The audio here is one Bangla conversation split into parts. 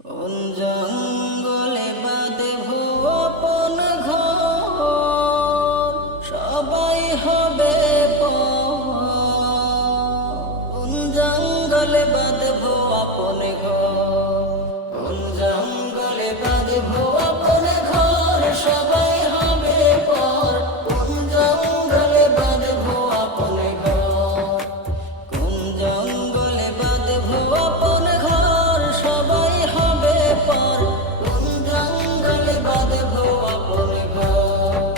কোন জঙ্গলে বাঁধবো আপন ঘর, সবাই হবে পর। কোন জঙ্গলে বাঁধবো আপন ঘর, কোন জঙ্গলে বাঁধবো আপন ঘর, সবাই হবে পর। কোন জঙ্গলে বাঁধবো আপন ঘর, কোন জঙ্গলে বাঁধবো আপন ঘর, সবাই হবে পর। কোন জঙ্গলে বাঁধবো আপন ঘর।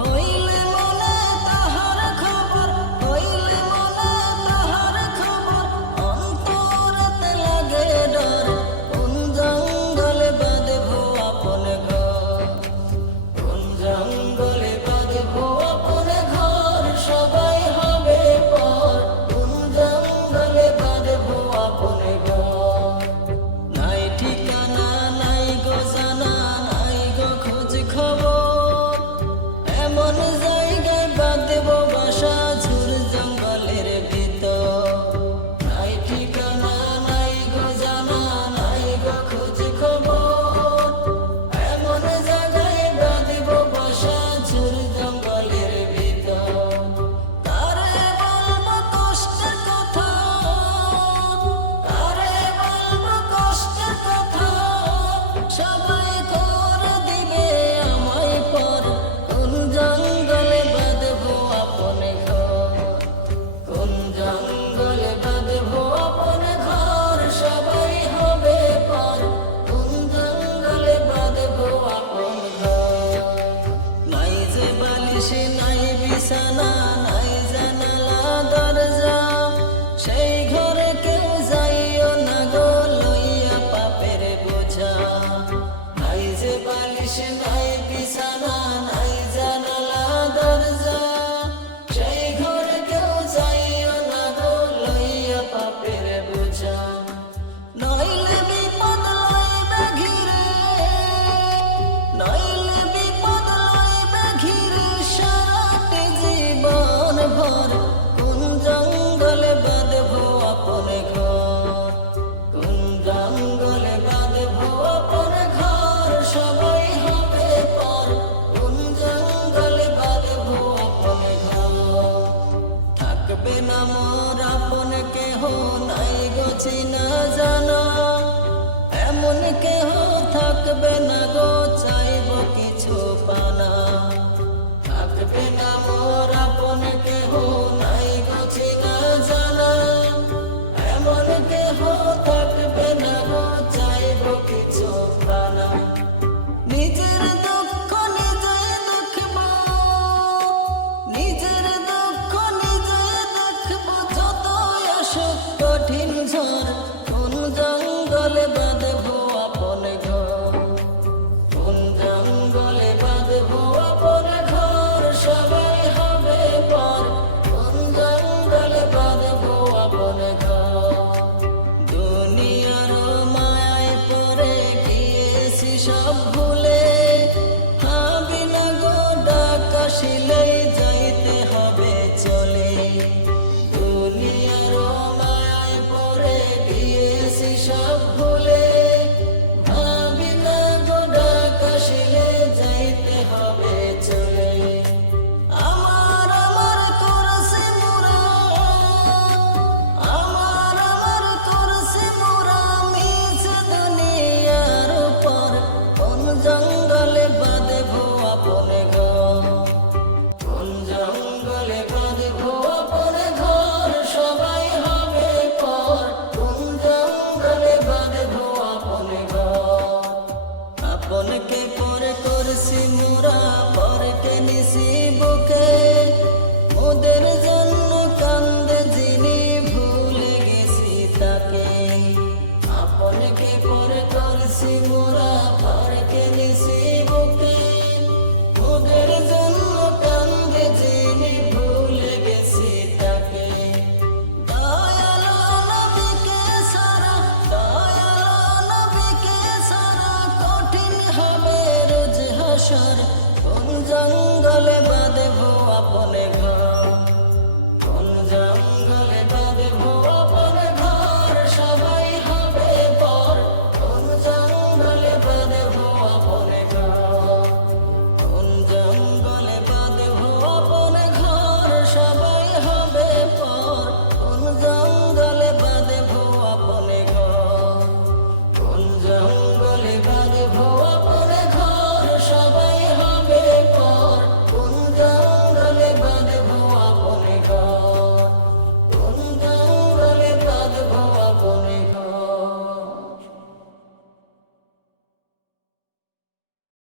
হইলে মনে তাহার খবর, হইলে মনে তাহার খবর, অন্তরেতে লাগে ডর। কোন জঙ্গলে বাঁধবো আপন ঘর, কোন জঙ্গলে বাঁধবো আপন ঘর, সবাই হবে পর। কোন জঙ্গলে বাঁধবো আপন ঘর। নাই ঠিকানা নাই গো জানা, নাই গো খোঁজ খবর, এমন জায়গায় বাঁধবো বাসা ঝুর জঙ্গলের ভিতর। নাই ঠিকানা নাই গো জানা, নাই গো খোঁজ খবর, এমন জায়গায় বাঁধবো বাসা ঝুর জঙ্গলের ভিতর। তারে বলবো কষ্টের কথা, তারে বলবো কষ্টের কথা, সবাই করে দিবে আমায় পর। কোন জঙ্গলে বাঁধবো আপন ঘর, কোন জঙ্গলে বাঁধবো আপন ঘর, সবাই হবে পর। কোন জঙ্গলে বাঁধবো আপন ঘর। নাই যে বালিশ নাই বিছানা, নাই জানালা দরজা, সেই ঘরে কেউ যাইও না গো লইয়া পাপের বোঝা। নাই যে বালিশ নাই বিছানা, নাই জানালা দরজা, সেই ঘরে কেউ যাইও না গো লইয়া পাপের বোঝা। নইলে বিপদ লইবে ঘিরে, নইলে বিপদ লইবে ঘিরে সারাটি জীবন ভর। কোন জঙ্গলে বাঁধবো আপন ঘর, কোন জঙ্গলে বাঁধবো আপন ঘর, সবাই হবে পর। কোন জঙ্গলে বাঁধবো আপন ঘর। থাকবে না মোর আপন কেহ, নাই গো চিনা জানা, এমন কেহ থাকবে না গো চাইব কিছু পানা। থাকবে না মোর আপন কেহ, নাই গো চিনা জানা, এমন কেহ থাকবে না গো চাইব কিছু পানা। নিজের দুঃখ নিজে দেখব, নিজের দুঃখ নিজে দেখব, যতই আসুক কঠিন ঝড়। কোন জঙ্গলে বাঁধবো আপন ঘর, কোন জঙ্গলে বাঁধবো আপন ঘর, সবাই হবে পর। কোন জঙ্গলে বাঁধবো আপন ঘর। দুনিয়ার মায়ায় পড়ে গিয়েছি সব ভুলে, ভাবি না গো ডাক আসিলেই যাইতে হবে চলে। দুনিয়ার মায়ায় পড়ে গিয়েছি সব ভুলে, ভাবি না গো ডাক আসিলে যাইতে হবে চলে। আমার আমার করছে মোরা, আমার আমার করছে মোরা মিছ দুনিয়ার উপর। কোন জঙ্গলে বাঁধবো আপন ঘর, কোন জঙ্গলে বাঁধবো আপন ঘর, সবাই হবে পর। কোন জঙ্গলে বাঁধবো আপন ঘর। আপনকে পর করছি মোরা, পরকে নিছি বুকে, ওদের জন্য কান্দে যিনি ভুলে গেছি তাকে। আপনকে পর করছি মোরা, পরকে নিছি বুকে, ওদের জন্য কান্দে যিনি ভুলে গেছি তাকে। দয়ালো নবীকে সারা, দয়ালো নবীকে সারা, কঠিন হবে রোজ হাসর। কোন জঙ্গলে